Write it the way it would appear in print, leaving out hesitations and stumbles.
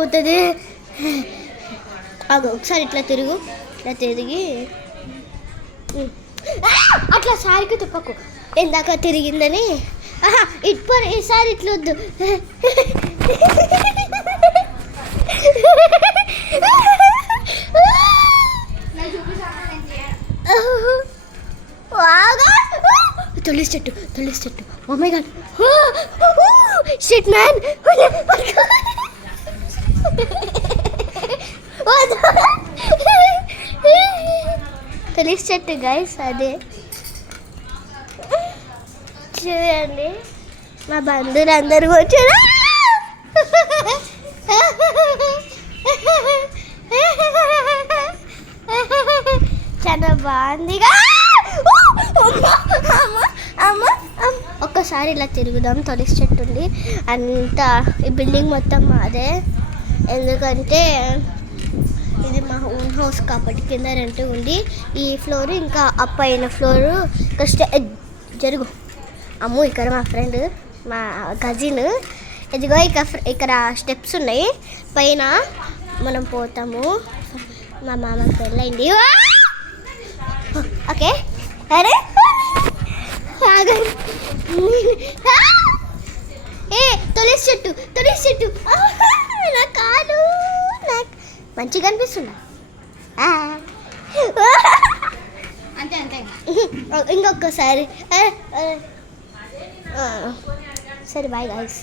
పోతుంది. ఒకసారి ఇట్లా తిరుగు, ఇట్లా తిరిగి అట్లా సారికి తిప్పకు, ఇందాక తిరిగిందని. ఇప్పుడు ఈసారి ఇట్లా వద్దు. తులసి చెట్టు. Oh my god, shit man. తులసి చెట్టు గైస్, అదే చూడండి. మా బంధువులు అందరూ వచ్చారు. చాలా బాగుందిగా. ఒక్కసారి ఇలా తిరుగుదాం. తులసి చెట్టు ఉంది అంతా. ఈ బిల్డింగ్ మొత్తం మాదే, ఎందుకంటే ఇది మా ఓన్ హౌస్ కాబట్టి కింద రెంట్ ఉంది. ఈ ఫ్లోర్ ఇంకా అప్ అయిన ఫ్లోరు ఇక్కడ జరుగు. అమ్ము ఇక్కడ మా ఫ్రెండ్, మా కజిన్. ఇదిగో ఇక్కడ స్టెప్స్ ఉన్నాయి, పైన మనం పోతాము. మా మామకి పెళ్ళైంది. ఓకే, అరే తులసి చెట్టు నా కాలు నాకు మంచిగా అనిపిస్తుందా? అంతే ఇంకొకసారి. సరే బాయ్ గైస్.